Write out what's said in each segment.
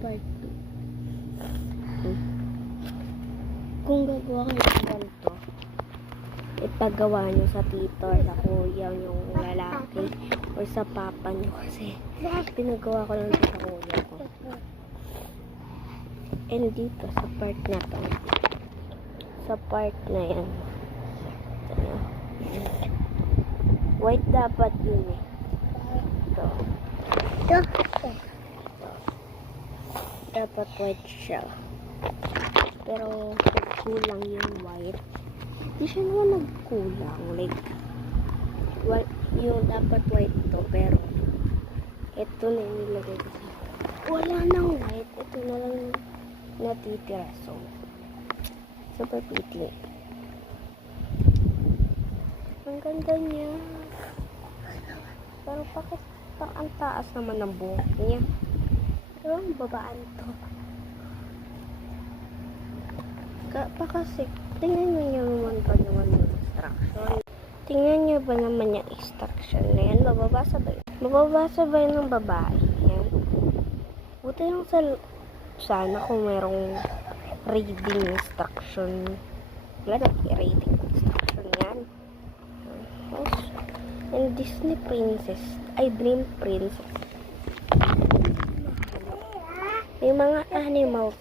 part 2. Kung gagawa kayo ng ganito, ipagawa nyo sa tito or sa kuya yung lalaki or sa papa nyo kasi pinagawa ko lang sa kuya ko. And dito sa part na to, sa part na yan, white dapat yun eh. Ito. Dapat white siya. Pero kulang yung white. Hindi siya naman nagkulang. Like, yung dapat white to. Pero, ito na yung nilagay ko. Wala nang white. Ito na lang natitira. So, super pretty. Ang ganda niya. Pero bakit ang taas naman ng buhok niya? Pero ang babaan to. Kasi, tingnan nyo naman ba naman yung instruction? Tingnan nyo ba naman yung instruction na yan? Mababasa ba yun? Mababasa ba yun ng babae? Yan. Buti lang sana kung merong reading instruction. Wala na reading instruction yan. And Disney Princess. Ay, Dream Princess. May mga animals.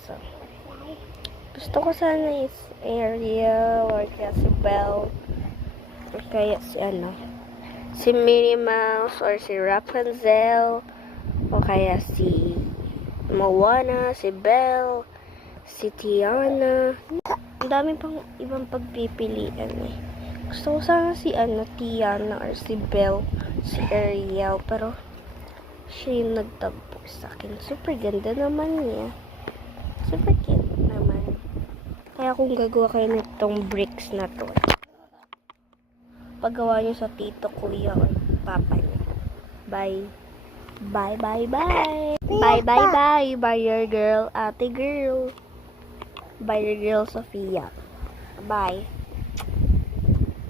Gusto ko sana is Ariel or kaya si Belle or kaya si Minnie Mouse or si Rapunzel o kaya si Moana, si Belle, si Tiana. Ang dami pang ibang pagpipilian eh. Gusto ko sana si Tiana or si Belle, si Ariel, pero siya yung nagtagpo sa akin. Super ganda naman niya. Super cute naman. Kaya kung gagawa kayo nitong bricks na to, paggawa nyo sa tito, kuya, or papa nyo. Bye. Bye, bye, bye. Bye, bye, bye. Bye, your girl, ate girl. Bye, your girl, Sophia. Bye.